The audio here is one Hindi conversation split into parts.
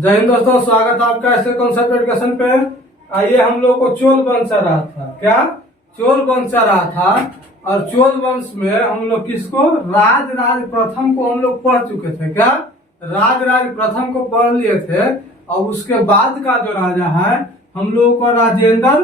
जय हिंद दोस्तों, स्वागत है आपका ऐसे कॉन्सेप्ट एजुकेशन पे। आइए, हम लोग को चोल वंश आ रहा था। क्या चोल वंश आ रहा था? और चोल वंश में हम लोग किसको, राजराज प्रथम को हम लोग पढ़ चुके थे। क्या राजराज प्रथम को पढ़ लिए थे। और उसके बाद का जो राजा है हम लोग को राजेंद्र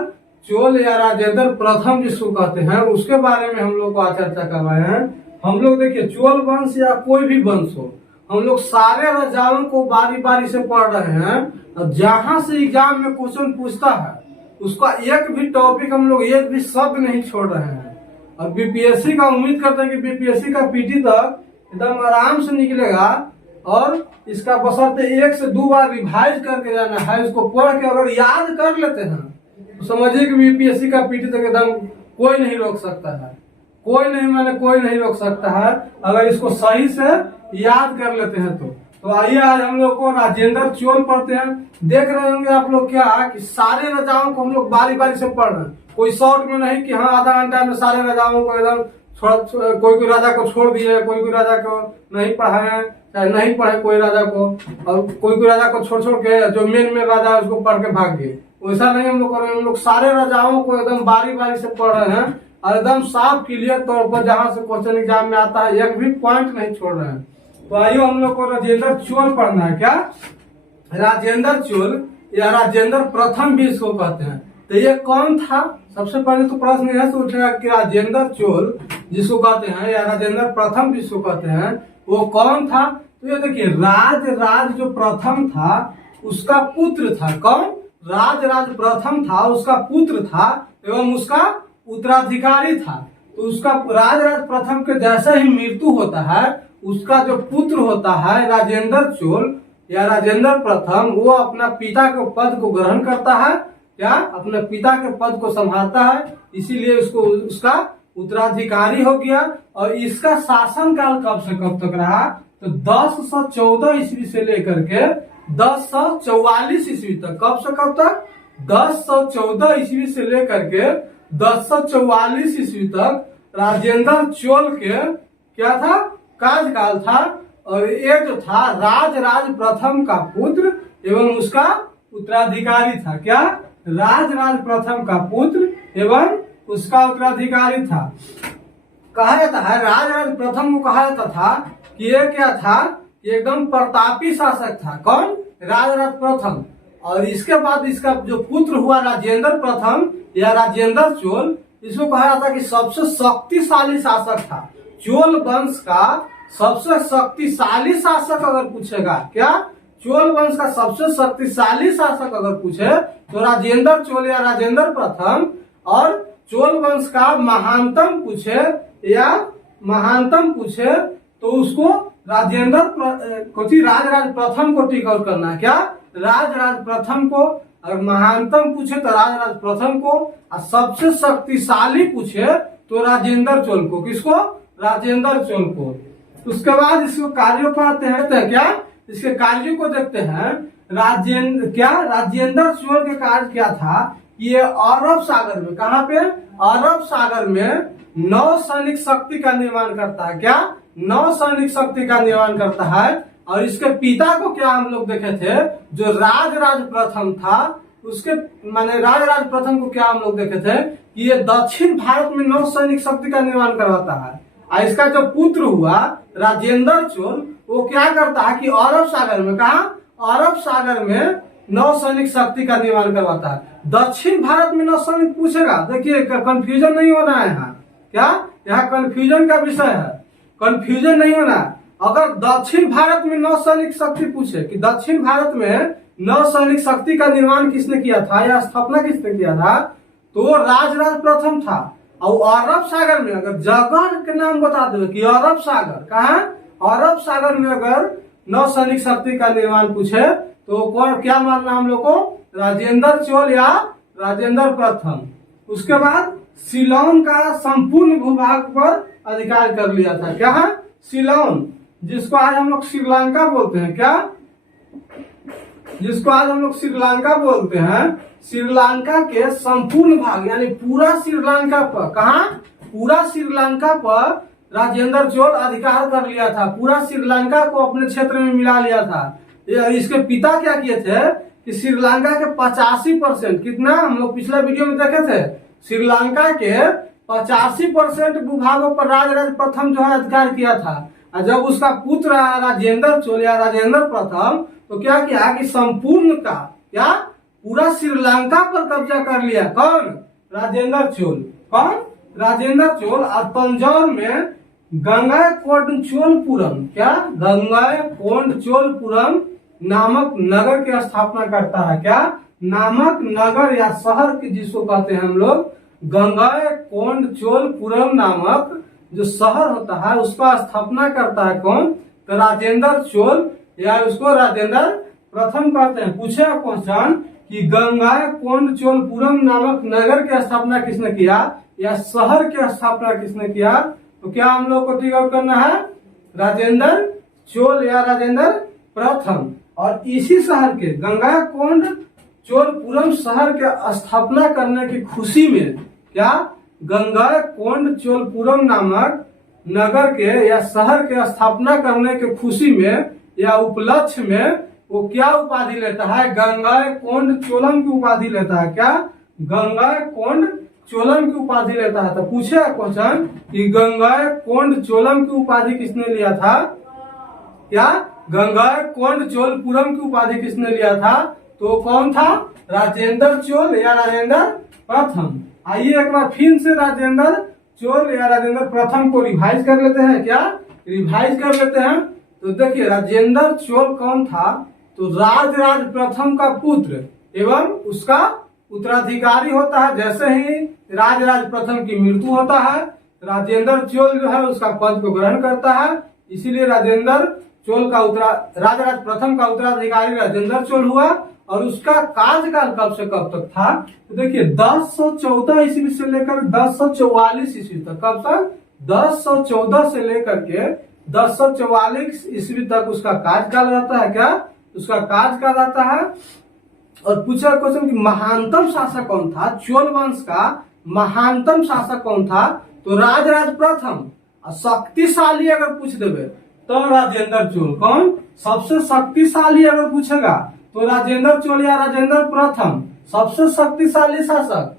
चोल या राजेंद्र प्रथम जिसको कहते हैं, उसके बारे में हम लोग को आज चर्चा कर रहे हैं। हम लोग देखिए, चोल वंश या कोई भी वंश हो, हम लोग सारे राजाओं को बारी बारी से पढ़ रहे हैं। और जहां से एग्जाम में क्वेश्चन पूछता है उसका एक भी टॉपिक हम लोग एक भी शब्द नहीं छोड़ रहे हैं। और बीपीएससी का उम्मीद करते हैं कि बीपीएससी का पीटी तक एकदम आराम से निकलेगा। और इसका बशर्ते 1 से 2 बार रिवाइज करके जाना है। इसको पढ़ के अगर याद कर लेते हैं तो समझिए कि बीपीएससी का पीटी तक एकदम कोई नहीं रोक सकता है। कोई नहीं रोक सकता है अगर इसको सही से याद कर लेते हैं तो आइए, आज हम लोग को राजेंद्र चोल पढ़ते हैं। देख रहे होंगे आप लोग क्या कि सारे राजाओं को हम लोग बारी बारी से पढ़ रहे हैं। कोई शॉर्ट में नहीं कि हाँ आधा घंटा में सारे राजाओं को एकदम कोई राजा को छोड़ दिए, कोई राजा को नहीं पढ़ाए, चाहे नहीं पढ़े कोई राजा को, और कोई राजा को छोड़ के जो मेन राजा है उसको पढ़ के भाग गए। वैसा नहीं हम लोग कर रहे हैं। हम लोग सारे राजाओं को एकदम बारी बारी से पढ़ रहे हैं और एकदम साफ क्लियर तौर पर जहां से क्वेश्चन एग्जाम में आता है एक भी पॉइंट नहीं छोड़ रहे हैं। तो आइए, हम लोग को राजेंद्र चोल पढ़ना है। क्या राजेंद्र चोल या राजेंद्र प्रथम भी इसको कहते हैं। तो ये कौन था? सबसे पहले तो प्रश्न यह से उठेगा कि राजेंद्र चोल जिसको कहते हैं या राजेंद्र प्रथम जिसको कहते हैं वो कौन था? तो ये देखिए, राज जो प्रथम था उसका पुत्र था। कौन? राज प्रथम था, उसका पुत्र था एवं उसका उत्तराधिकारी था। तो उसका राज प्रथम के जैसे ही मृत्यु होता है उसका जो पुत्र होता है राजेंद्र चोल या राजेंद्र प्रथम, वो अपना पिता के पद को ग्रहण करता है। क्या अपने पिता के पद को संभालता है, इसीलिए उसको उसका उत्तराधिकारी हो गया। और इसका शासनकाल कब से कब तक रहा? तो 1014 ईस्वी से लेकर के 1044 ईस्वी तक। कब से कब तक? 1014 ईस्वी से लेकर के 1044 ईस्वी तक राजेंद्र चोल के क्या था? कार्यकाल था। और ये जो था राज प्रथम का पुत्र एवं उसका उत्तराधिकारी था। क्या राज प्रथम का पुत्र एवं उसका उत्तराधिकारी था। कहा जाता है राज प्रथम को कहा जाता था कि ये क्या था, ये एकदम प्रतापी शासक था। कौन? राज प्रथम। और इसके बाद इसका जो पुत्र हुआ राजेंद्र प्रथम या राजेंद्र चोल, इसको कहा जाता कि सबसे शक्तिशाली शासक था। चोल वंश का सबसे शक्तिशाली शासक अगर पूछेगा, क्या चोल वंश का सबसे शक्तिशाली शासक अगर पूछे तो राजेंद्र चोल या राजेंद्र प्रथम। और चोल वंश का महानतम पूछे तो उसको राजेंद्र राज प्रथम को टिक आउट करना है। क्या राज प्रथम को? अगर महानतम पूछे तो राज प्रथम को, और सबसे शक्तिशाली पूछे तो राजेंद्र चोल को। किसको? राजेंद्र चोल को। उसके बाद इसको कार्यों पर आते हैं। क्या इसके कार्यों को देखते हैं। राजेंद्र चोल के कार्य क्या था? ये अरब सागर में, कहाँ पे? अरब सागर में नौ सैनिक शक्ति का निर्माण करता है। क्या नौ सैनिक शक्ति का निर्माण करता है। और इसके पिता को क्या हम लोग देखे थे, जो राज प्रथम था, उसके माने राज प्रथम को क्या हम लोग देखे थे कि ये दक्षिण भारत में नौ सैनिक शक्ति का निर्माण करवाता है। और इसका जो पुत्र हुआ राजेंद्र चोल, वो क्या करता है कि अरब सागर में, कहा अरब सागर में नौ सैनिक शक्ति का निर्माण करवाता है। दक्षिण भारत में नौ सैनिक पूछेगा, देखिए कंफ्यूजन नहीं होना है यहाँ। क्या यहाँ कंफ्यूजन का विषय है, कंफ्यूजन नहीं होना। अगर दक्षिण भारत में नौ सैनिक शक्ति पूछे कि दक्षिण भारत में नौ सैनिक शक्ति का निर्माण किसने किया था या स्थापना किसने किया था, तो राज प्रथम था। और अरब सागर में अगर जगह के नाम बता दो कि अरब सागर कहाँ, अरब सागर में अगर नौ सैनिक शक्ति का निर्माण पूछे तो कौन क्या मानना हम लोग को? राजेंद्र चोल या राजेंद्र प्रथम। उसके बाद सिलोन का संपूर्ण भूभाग पर अधिकार कर लिया था। क्या है? सिलोन, जिसको आज हम लोग श्रीलंका बोलते हैं। क्या जिसको आज हम लोग श्रीलंका बोलते हैं, श्रीलंका के संपूर्ण भाग यानी पूरा श्रीलंका पर, कहा पूरा श्रीलंका पर राजेंद्र चोल अधिकार कर लिया था। पूरा श्रीलंका को अपने क्षेत्र में मिला लिया था। इसके पिता क्या किए थे कि श्रीलंका के 85%, कितना हम लोग पिछला वीडियो में देखे थे, श्रीलंका के 85% भूभागों पर राजराज प्रथम जो है अधिकार किया था। और जब उसका पुत्र राजेंद्र चोल या राजेंद्र प्रथम तो क्या किया कि संपूर्ण का क्या पूरा श्रीलंका पर कब्जा कर लिया। कौन? राजेंद्र चोल। कौन? राजेंद्र चोल। और तंजौर में गंगाईकोंडचोलपुरम, क्या गंगाईकोंडचोलपुरम नामक नगर की स्थापना करता है। क्या नामक नगर या शहर की जिसको कहते हैं हम लोग गंगाईकोंडचोलपुरम नामक जो शहर होता है उसका स्थापना करता है कौन? तो राजेंद्र चोल या उसको राजेंद्र प्रथम कहते हैं। पूछेगा क्वेश्चन कि गंगाईकोंडचोलपुरम नामक नगर की स्थापना किसने किया या शहर की स्थापना किसने किया, तो क्या हम लोग को टिक आउट करना है? राजेंद्र चोल या राजेंद्र प्रथम। और इसी शहर के गंगाईकोंडचोलपुरम शहर के स्थापना करने की खुशी में क्या गंगाईकोंडचोलपुरम नामक नगर के या शहर के स्थापना करने की खुशी में या उपलक्ष्य में वो क्या उपाधि लेता है? गंगाईकोंडचोलम की उपाधि लेता है। क्या? गंगाईकोंडचोलम की उपाधि लेता है। तो पूछे क्वेश्चन कि गंगाईकोंडचोलम की उपाधि किसने लिया था? क्या गंगाईकोंडचोलपुरम की उपाधि किसने लिया था? तो कौन था? राजेंद्र चोल या राजेंद्र प्रथम। आइए एक बार फिर से राजेंद्र चोल या राजेंद्र प्रथम को रिवाइज कर लेते हैं। क्या रिवाइज कर लेते हैं? तो देखिए राजेंद्र चोल कौन था? तो राजराज प्रथम का पुत्र एवं उसका उत्तराधिकारी होता है। जैसे ही राजराज प्रथम की मृत्यु होता है राजेंद्र चोल जो है उसका पद को ग्रहण करता है, इसीलिए राजेंद्र चोल का राजराज प्रथम का उत्तराधिकारी राजेंद्र चोल हुआ। और उसका कार्यकाल कब से कब तक था? तो देखिए 1014 ईस्वी से लेकर 1044 ईस्वी तक। कब तक? 1014 से लेकर के 1044 ईस्वी तक उसका कार्यकाल रहता है। क्या उसका कार्यकाल रहता है? और पूछा क्वेश्चन कि महानतम शासक कौन था? चोल वंश का महानतम शासक कौन था? तो राजराज प्रथम। शक्तिशाली अगर पूछ देवे तो राजेंद्र चोल। कौन? सबसे शक्तिशाली अगर पूछेगा तो राजेंद्र चोल या राजेंद्र प्रथम। सबसे शक्तिशाली शासक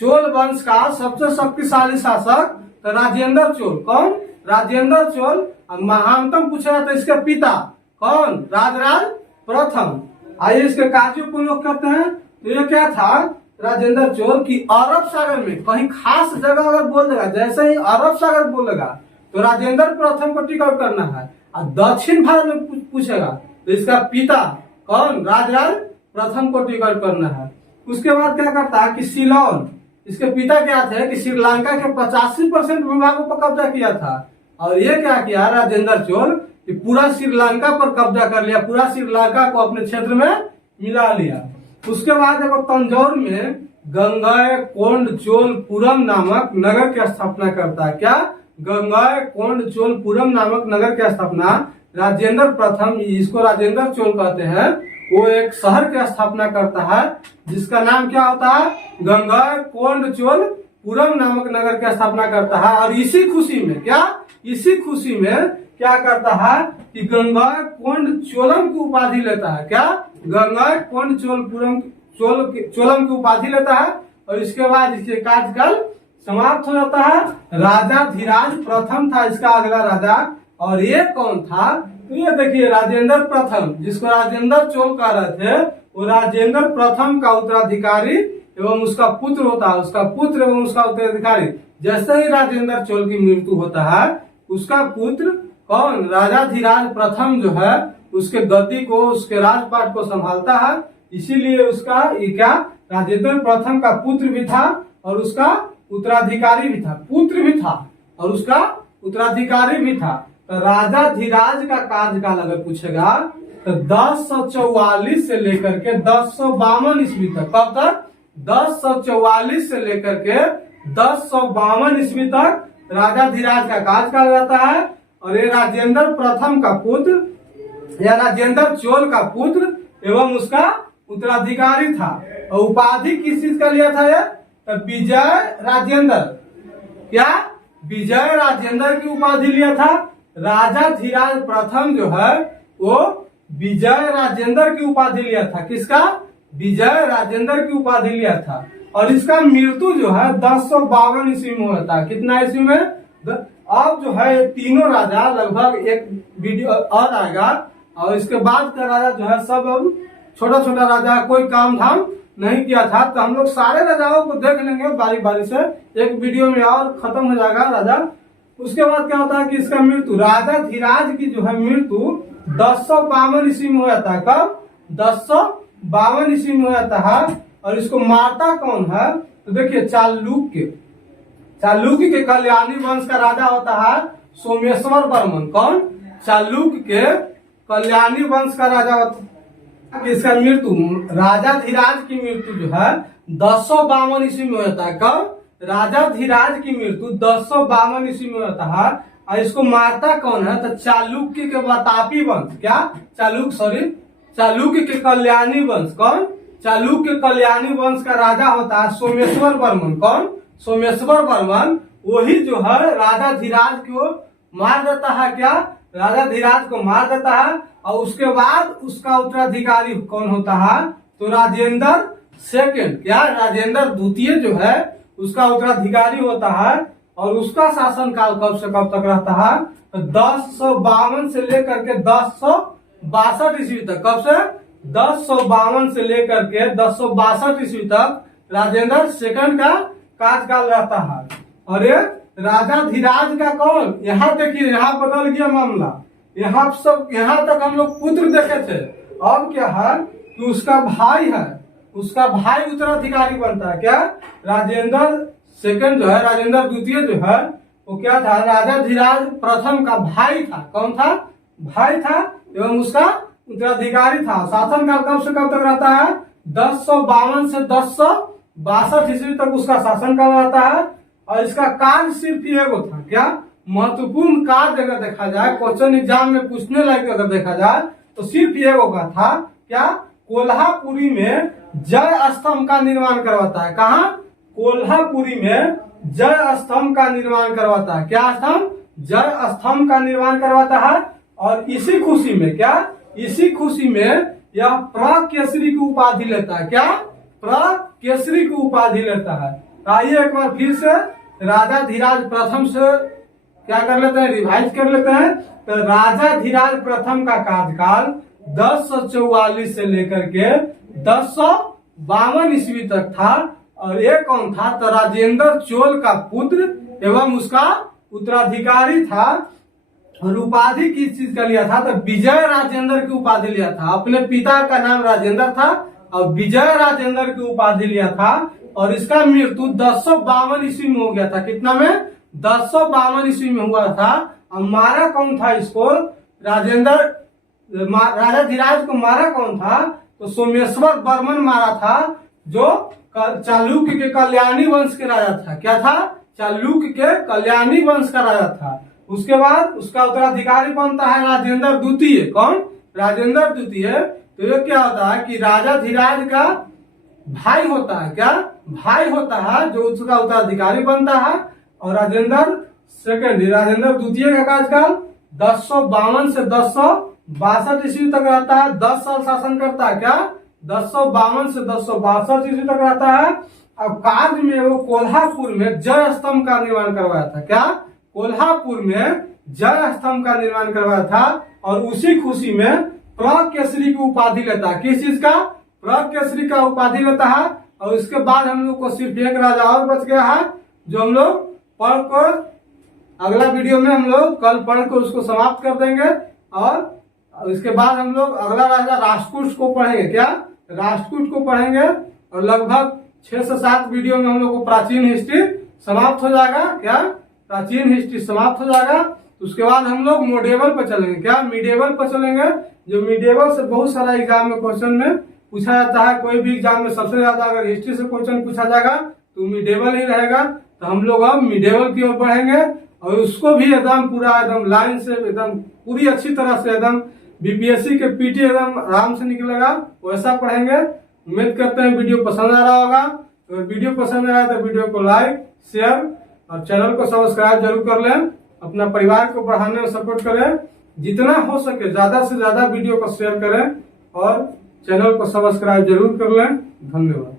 चोल वंश का सबसे शक्तिशाली शासक तो राजेंद्र चोल। कौन? राजेंद्र चोल। महानतम पूछेगा तो इसके पिता कौन? राजराज प्रथम। आइए इसके कार्यों को लोग कहते हैं। तो ये क्या था? राजेंद्र चोल की अरब सागर में कहीं खास जगह अगर बोल देगा, जैसे ही अरब सागर बोलेगा तो राजेंद्र प्रथम को टिक आउट करना है। और दक्षिण भारत में पूछेगा तो इसका पिता कौन? राजराज प्रथम को टिक आउट करना है। उसके बाद क्या करता है कि सिलोन, इसके पिता क्या थे कि श्रीलंका के 85% भूभागों पर कब्जा किया था। और ये क्या किया राजेंद्र चोल कि पूरा श्रीलंका पर कब्जा कर लिया, पूरा श्रीलंका को अपने क्षेत्र में मिला लिया। उसके बाद देखो तंजौर में गंगाईकोंडचोलपुरम नामक नगर की स्थापना करता है। क्या? गंगाईकोंडचोलपुरम नामक नगर की स्थापना राजेंद्र प्रथम, इसको राजेंद्र चोल कहते हैं, वो एक शहर की स्थापना करता है जिसका नाम क्या होता है? गंगाईकोंडचोलपुरम नामक नगर की स्थापना करता है। और इसी खुशी में क्या करता है कि गंगाईकोंडचोलम की उपाधि लेता है। क्या? गंगाईकोंडचोलपुरम चोलम की उपाधि लेता है। और इसके बाद इसके कार्यकाल समाप्त हो जाता है। राजा धीराज प्रथम था इसका अगला राजा। और ये कौन था? तो ये देखिए राजेंद्र प्रथम, जिसको राजेंद्र चोल कह रहे थे, वो राजेंद्र प्रथम का उत्तराधिकारी एवं उसका पुत्र होता है। उसका पुत्र एवं उसका उत्तराधिकारी जैसे ही राजेंद्र चोल की मृत्यु होता है उसका पुत्र कौन? राजा धीराज प्रथम जो है उसके गद्दी को, उसके राजपाट को संभालता है। इसीलिए उसका ये क्या राजेंद्र प्रथम का पुत्र भी था और उसका उत्तराधिकारी भी था। पुत्र भी था और उसका उत्तराधिकारी भी था। तो राजा धीराज का कार्यकाल अगर पूछेगा तो 1044 से लेकर के 1052 ईस्वी तक। कब तक? 1044 से लेकर के 1052 ईस्वी तक राजा धीराज का कार्यकाल रहता है। और ये राजेंद्र प्रथम का पुत्र या राजेंद्र चोल का पुत्र एवं उसका उत्तराधिकारी था। और उपाधि किस चीज का लिया था? ये तो विजय राजेंद्र। क्या? विजय राजेंद्र की उपाधि लिया था। राजा धीराज प्रथम जो है वो विजय राजेंद्र की उपाधि लिया था। किसका? विजय राजेंद्र की उपाधि लिया था। और इसका मृत्यु जो है 1052 ईस्वी में हुआ था। कितना ईस्वी में? अब जो है ये तीनों राजा, लगभग एक वीडियो और आएगा, और इसके बाद का राजा जो है सब अब छोटा छोटा राजा, कोई काम धाम नहीं किया था। तो हम लोग सारे राजाओं को देख लेंगे बारी बारी से, एक वीडियो में और खत्म हो जाएगा राजा। उसके बाद क्या होता है कि इसका मृत्यु, राजा धीराज की जो है मृत्यु 1052 ईस्वी में हुआ था। कब? 1052 ईस्वी में हुआ था। और इसको मारता कौन है? तो देखिए, चालुक्य के कल्याणी वंश का राजा होता है सोमेश्वर वर्मन। कौन? चालुक्य के कल्याणी वंश का राजा होता है। इसका मृत्यु, राजा धीराज की मृत्यु जो है 1052 ईस्वी में होता है। कब? राजा धीराज की मृत्यु 1052 ईस्वी में होता है। और इसको मारता कौन है? तो चालुक्य के वातापी वंश, क्या? चालुक्य के कल्याणी वंश। कौन? चालुक्य कल्याणी वंश का राजा होता है सोमेश्वर वर्मन। कौन? सोमेश्वर वर्मन। वही जो है राजा धीराज को मार देता है। क्या? राजा धीराज को मार देता है। और उसके बाद उसका उत्तराधिकारी कौन होता है? तो राजेंद्र सेकंड, क्या? राजेंद्र द्वितीय जो है उसका उत्तराधिकारी होता है। और उसका शासनकाल कब से कब तक रहता है? तो 1052 से लेकर के 1062 ईस्वी तक। कब से? 1052 से लेकर के 1062 ईस्वी तक राजेंद्र सेकंड का कार्यकाल रहता है। और ये राजा धीराज का कौन? यहाँ देखिए, यहाँ बदल गया मामला। यहाँ तक हम लोग पुत्र देखे थे। अब क्या है कि उसका भाई है, उसका भाई उत्तराधिकारी बनता है। क्या? राजेंद्र सेकंड जो है, राजेंद्र द्वितीय जो है वो क्या था? राजा धीराज प्रथम का भाई था। कौन था? भाई था, एवं उसका उत्तराधिकारी था। शासनकाल कब से कब तक रहता है? 1052 से 1062 ईस्वी तक उसका शासनकाल रहता है। और इसका कार्य सिर्फ एगो था। क्या? महत्वपूर्ण कार्य अगर देखा जाए, क्वेश्चन एग्जाम में पूछने लायक अगर देखा जाए, तो सिर्फ एगो का था। क्या? कोल्हापुरी में जय स्तंभ का निर्माण करवाता है। कहाँ? कोल्हापुरी में जय स्तंभ का निर्माण करवाता है। क्या स्तंभ? जय स्तंभ का निर्माण करवाता है। और इसी खुशी में, क्या? इसी खुशी में यह प्रकेसरी की उपाधि लेता है। क्या? प्रकेसरी की उपाधि लेता है। आइए एक बार फिर से राजा धीराज प्रथम से क्या कर लेते हैं? रिवाइज कर लेते हैं। तो राजा धीराज प्रथम का कार्यकाल 1044 से लेकर के 1052 ईस्वी तक था। और ये कौन था? तो राजेंद्र चोल का पुत्र एवं उसका उत्तराधिकारी था। और उपाधि किस चीज का लिया था? तो विजय राजेंद्र की उपाधि लिया था। अपने पिता का नाम राजेंद्र था और विजय राजेंद्र की उपाधि लिया था। और इसका मृत्यु 1052 ईस्वी में हो गया था। कितना में? 1052 ईस्वी में हुआ था। और मारा कौन था इसको? राजा धीराज को मारा कौन था? तो सोमेश्वर वर्मन मारा था, जो चालुक्य के कल्याणी वंश के राजा था। क्या था? चालुक्य के कल्याणी वंश का राजा था। उसके बाद उसका उत्तराधिकारी बनता है राजेंद्र द्वितीय। कौन? राजेंद्र द्वितीय। तो ये क्या होता है कि राजा धीराज का भाई होता है। क्या? भाई होता है, जो उसका उत्तराधिकारी बनता है। और राजेंद्र सेकंड, राजेंद्र द्वितीय का कार्यकाल 1052 से 1062 ईस्वी तक रहता है। 10 साल शासन करता है। क्या? 1052 से 1062 ईस्वी तक रहता है। अब कार्य में वो कोल्हापुर में जय स्तंभ का निर्माण करवाया था। क्या? कोल्हापुर में जय स्तंभ का निर्माण करवाया था। और उसी खुशी में प्रकेसरी की उपाधि लेता है। किस चीज का? प्रकेसरी का उपाधि लेता है। और इसके बाद हम लोग को सिर्फ एक राजा और बच गया है, जो हम लोग पढ़ कर अगला वीडियो में हम लोग कल पढ़ कर उसको समाप्त कर देंगे। और इसके बाद हम लोग अगला राजा राष्ट्रकूट को पढ़ेंगे। क्या? राष्ट्रकूट को पढ़ेंगे। और लगभग 6 से 7 वीडियो में हम लोग को प्राचीन हिस्ट्री समाप्त हो जाएगा। क्या? प्राचीन हिस्ट्री समाप्त हो जाएगा। उसके बाद हम लोग मिडिएवल पर चलेंगे। क्या? मिडिएवल पर चलेंगे। जो मिडिएवल से बहुत सारा एग्जाम में क्वेश्चन में पूछा जाता है। कोई भी एग्जाम में सबसे ज्यादा अगर हिस्ट्री से क्वेश्चन पूछा जाएगा तो मिडिएवल ही रहेगा। तो हम लोग अब मिडिएवल की ओर बढ़ेंगे। और उसको भी एकदम पूरा एकदम लाइन से एकदम पूरी अच्छी तरह से एकदम बीपीएससी के पीटी एकदम आराम से निकलेगा, वैसा पढ़ेंगे। उम्मीद करते हैं वीडियो पसंद आ रहा होगा। अगर वीडियो पसंद आया तो वीडियो को लाइक, शेयर और चैनल को सब्सक्राइब जरूर कर लें। अपना परिवार को बढ़ाने में सपोर्ट करें। जितना हो सके ज्यादा से ज्यादा वीडियो को शेयर करें और चैनल को सब्सक्राइब जरूर कर लें। धन्यवाद।